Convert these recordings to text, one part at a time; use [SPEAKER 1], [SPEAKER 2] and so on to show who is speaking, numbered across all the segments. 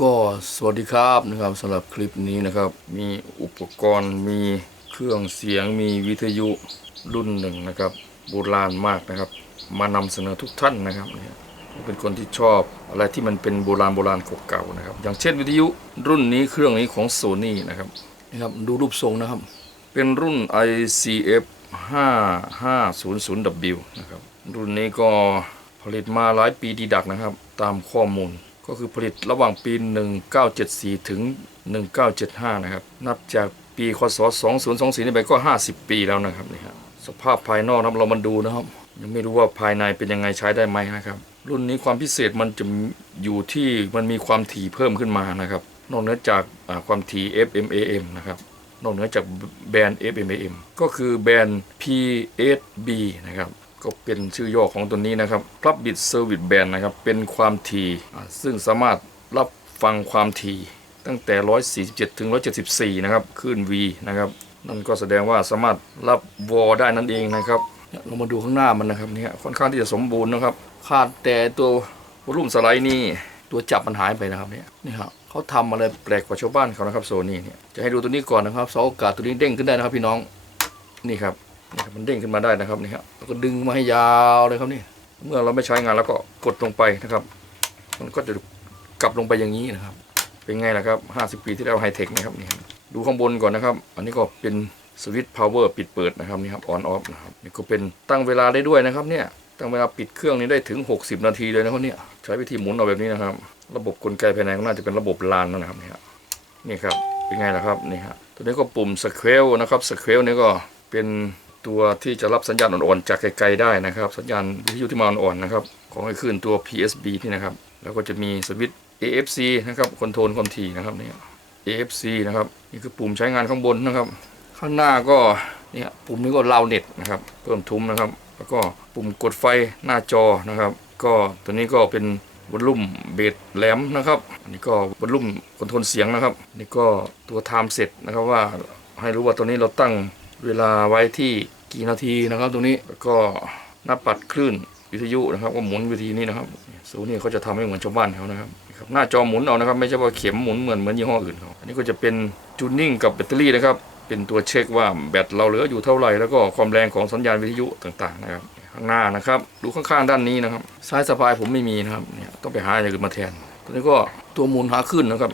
[SPEAKER 1] ก็สวัสดีครับนะครับสำหรับคลิปนี้นะครับ มีอุปกรณ์มีเครื่องเสียงมีวิทยุรุ่นหนึ่งนะครับโบราณมากนะครับ มานำเสนอทุกท่านนะครับเนี่ยเป็นคนที่ชอบอะไรที่มันเป็นโบราณโบราณเก่าๆนะครับ อย่างเช่นวิทยุรุ่นนี้เครื่องนี้ของโซนี่นะครับนะครับดูรูปทรงนะครับ เป็นรุ่น ICF 5500W นะครับรุ่นนี้ก็ผลิตมาหลายปีดีดักนะครับ ตามข้อมูล ก็คือผลิตระหว่างปี 1974 ถึง 1975 นะครับ นับจากปีคศ 2024 นี่ไปก็ 50 ปีแล้วนะครับนี่ครับสภาพภายนอกนะครับเรามาดูนะครับ ยังไม่รู้ว่าภายในเป็นยังไงใช้ได้ไหมนะครับ รุ่นนี้ความพิเศษมันจะอยู่ที่มันมีความถี่เพิ่มขึ้นมานะครับ นอกเหนือจากความถี่ FM AM นะครับนอกเหนือจากแบรนด์ FMAM ก็คือแบรนด์ PSB นะครับ ก็เป็นชื่อย่อของตัวนี้นะครับ Public Service Band นะครับ เป็นความถี่ซึ่งสามารถรับฟังความถี่ตั้งแต่ 147 ถึง 174 นะครับคลื่น V นะครับ นั่นก็แสดงว่าสามารถรับวอได้นั่นเองนะครับเรามาดูข้างหน้ามันนะครับเนี่ยค่อนข้างที่จะสมบูรณ์นะครับขาดแต่ตัววอลุ่มสไลด์นี่ตัวจับมันหายไปนะครับเนี่ยนี่ครับเขาทำอะไรแปลกกว่าชาวบ้านเขานะครับโซนี่เนี่ยจะให้ดูตัวนี้ก่อนนะครับเสาอากาศตัวนี้เด้งขึ้นได้นะครับพี่น้องนี่ครับ นี่ครับมันเด้งขึ้นมาได้นะครับนี่ครับแล้วก็ดึงมาให้ยาวเลยครับนี่ เมื่อเราไม่ใช้งานแล้วก็กดลงไปนะครับ มันก็จะกลับลงไปอย่างนี้นะครับ เป็นไงล่ะครับ 50 ปีที่แล้วไฮเทคนะครับนี่ดูข้างบนก่อนนะครับ อันนี้ก็เป็นสวิตช์พาวเวอร์ปิดเปิดนะครับนี่ครับออนออฟนะครับนี่ก็เป็นตั้งเวลาได้ด้วยนะครับเนี่ยตั้งเวลาปิดเครื่องนี้ได้ถึง 60 นาทีเลยนะครับเนี่ยใช้วิธีหมุนเอาแบบนี้นะครับ ระบบกลไกภายในก็น่าจะเป็นระบบลานนะครับนี่ครับนี่ครับเป็นไงล่ะครับนี่ฮะตัวนี้ก็ปุ่มสเควลนะครับสเคลนี่ก็เป็น ตัวที่จะรับสัญญาณอ่อนๆจากไกลๆได้นะครับ สัญญาณวิทยุที่มาอ่อนๆนะครับ ของไอ้คลื่นตัว PSB นี่นะครับ แล้วก็จะมีสวิตช์ AFC นะครับคอนโทรลความถี่นะครับนี่ AFC นะครับนี่คือปุ่มใช้งานข้างบนนะครับ ข้างหน้าก็เนี่ยปุ่มนี้ก็ลาวเน็ตนะครับเพิ่มทุ้มนะครับ แล้วก็ปุ่มกดไฟหน้าจอนะครับ ก็ตัวนี้ก็เป็นวอลลุ่มเบสแหลมนะครับอันนี้ก็วอลลุ่มคอนโทรลเสียงนะครับนนี่ก็ตัวไทม์เสร็จนะครับว่าให้รู้ว่าตัวนี้เราตั้ง เวลาไว้ที่กี่นาทีนะครับ ตรงนี้แล้วก็หน้าปัดคลื่นวิทยุนะครับก็หมุนวิธีนี้นะครับโซนี่เขาจะทำให้เหมือนชาวบ้านเขานะครับครับหน้าจอหมุนเอานะครับ ไม่ใช่ว่าเข็มหมุนเหมือนเหมือนยี่ห้ออื่นเขาอันนี้ก็จะเป็นจูนนิ่งกับแบตเตอรี่นะครับเป็นตัวเช็คว่าแบตเราเหลืออยู่เท่าไหร่แล้วก็ความแรงของสัญญาณวิทยุต่างๆนะครับข้างหน้านะครับ ดูข้างๆด้านนี้นะครับซ้ายสะพายผมไม่มีนะครับเนี่ยต้องไปหาอย่างอื่นมาแทน ตัวนี้ก็ตัวหมุนหาขึ้นนะครับ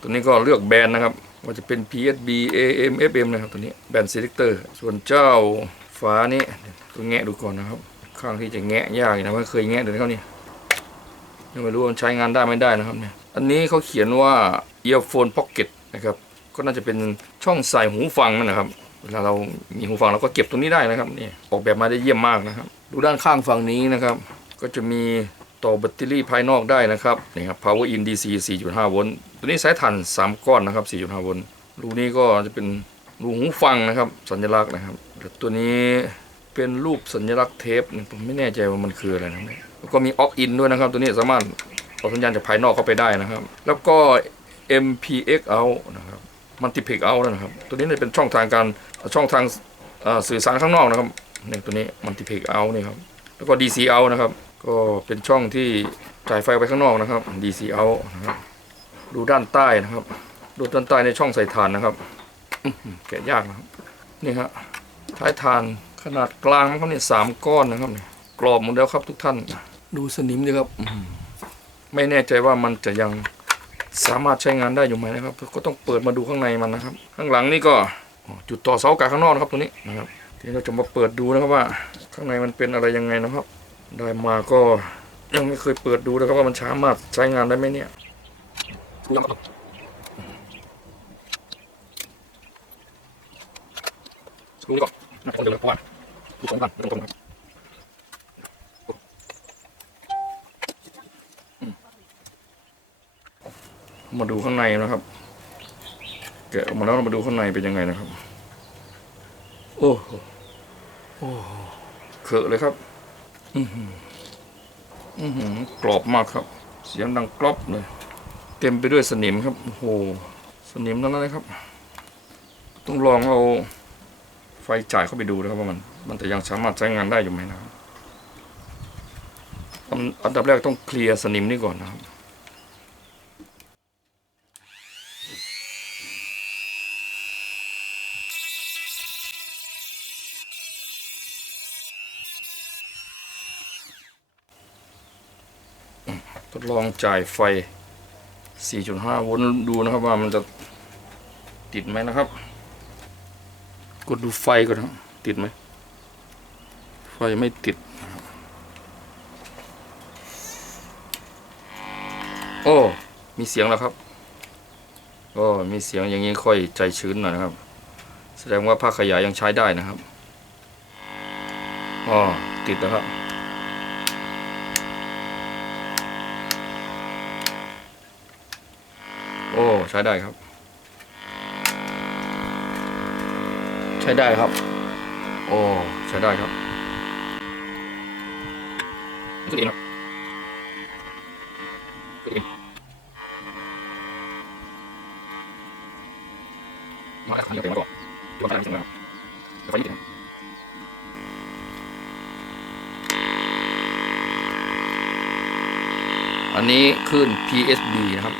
[SPEAKER 1] ตัวนี้ก็เลือกแบรนด์นะครับ ว่าจะเป็น PSB AM FM นะครับตัวนี้แบนด์ selector ส่วนเจ้าฝานี้ตัวแงะดูก่อนนะครับ ข้างที่จะแงะยากอยู่นะว่าเคยแงะเดี๋ยวนี้เขานี่ยังไม่รู้ว่ามันใช้งานได้ไม่ได้นะครับเนี่ยอันนี้เขาเขียนว่า earphone pocket นะครับก็น่าจะเป็นช่องใส่หูฟังนั่นนะครับเวลาเรามีหูฟังเราก็เก็บตรงนี้ได้นะครับนี่ออกแบบมาได้เยี่ยมมากนะครับ ดูด้านข้างฝั่งนี้นะครับ ก็จะมีต่อแบตเตอรี่ภายนอกได้นะครับนี่ครับ power in DC 4.5 โวลต์ ตัวนี้สายถ่าน3ก้อนนะครับ4.5โวลต์รูนี้ก็จะเป็นรูหูฟังนะครับ สัญลักษณ์นะครับตัวนี้เป็นรูปสัญลักษณ์เทปผมไม่แน่ใจว่ามันคืออะไรนะเนี่ยแล้วก็มี aux in ด้วยนะครับ ตัวนี้สามารถเอาสัญญาณจากภายนอกเข้าไปได้นะครับ แล้วก็ MPX out นะครับมัลติเพกเอาแล้วนะครับ ตัวนี้เนี่ยเป็นช่องทางการช่องทางสื่อสารข้างนอกนะครับในตัวนี้มัลติเพกเอานี่ครับแล้วก็ DC out นะครับ ก็เป็นช่องที่จ่ายไฟไปข้างนอกนะครับ DC out นะครับ ดูด้านใต้นะครับ ดูด้านใต้ในช่องใส่ถ่านนะครับแกะยากนะครับนี่ครับท้ายถ่านขนาดกลางนะครับเนี่ยสามก้อนนะครับเนี่ยกรอบหมดแล้วครับทุกท่าน ดูสนิมดีครับไม่แน่ใจว่ามันจะยังสามารถใช้งานได้อยู่ไหมนะครับ ก็ต้องเปิดมาดูข้างในมันนะครับ ข้างหลังนี่ก็จุดต่อเสาอากาศข้างนอกนะครับตัวนี้นะครับทีนี้เราจะมาเปิดดูนะครับว่า ข้างในมันเป็นอะไรยังไงนะครับ ได้มาก็ยังไม่เคยเปิดดูนะครับว่ามันสามารถใช้งานได้ไหมเนี่ย สกูนี่ก่อนนะตรงเดียวเลยเพราะว่าดูสองกันตรงๆครับมาดูข้างในนะครับ แกะออกมาแล้วเรามาดูข้างในเป็นยังไงนะครับ โอ้โหโอ้โหเขอะเลยครับอือหืออือหือกรอบมากครับ เสียงดังกรอบเลย เต็มไปด้วยสนิมครับโอ้โหสนิมทั้นั้นเลยครับ ต้องลองเอาไฟจ่ายเข้าไปดูนะครับว่ามัน มันจะยังสามารถใช้งานได้อยู่ไหมนะครับอันดับแรกต้องเคลียร์สนิมนี่ก่อนนะครับทดลองจ่ายไฟ 4.5โวลต์ดูนะครับว่ามันจะติดไหมนะครับ กดดูไฟก่อนครับติดไหม ไฟไม่ติด โอ้ มีเสียงแล้วครับโอ้มีเสียงอย่างนี้ค่อยใจชื้นหน่อยนะครับ แสดงว่าภาคขยายยังใช้ได้นะครับอ๋อติดแล้วครับ โอ้ใช้ได้ครับ ใช้ได้ครับ โอ้ใช้ได้ครับขึ้นเองครับขึ้นเองมาแล้วขันเดียวเต็มแล้วก็โยนไปทางนี้ครับเดี๋ยวไฟนิดเดียวอันนี้ขึ้น PSB นะครับ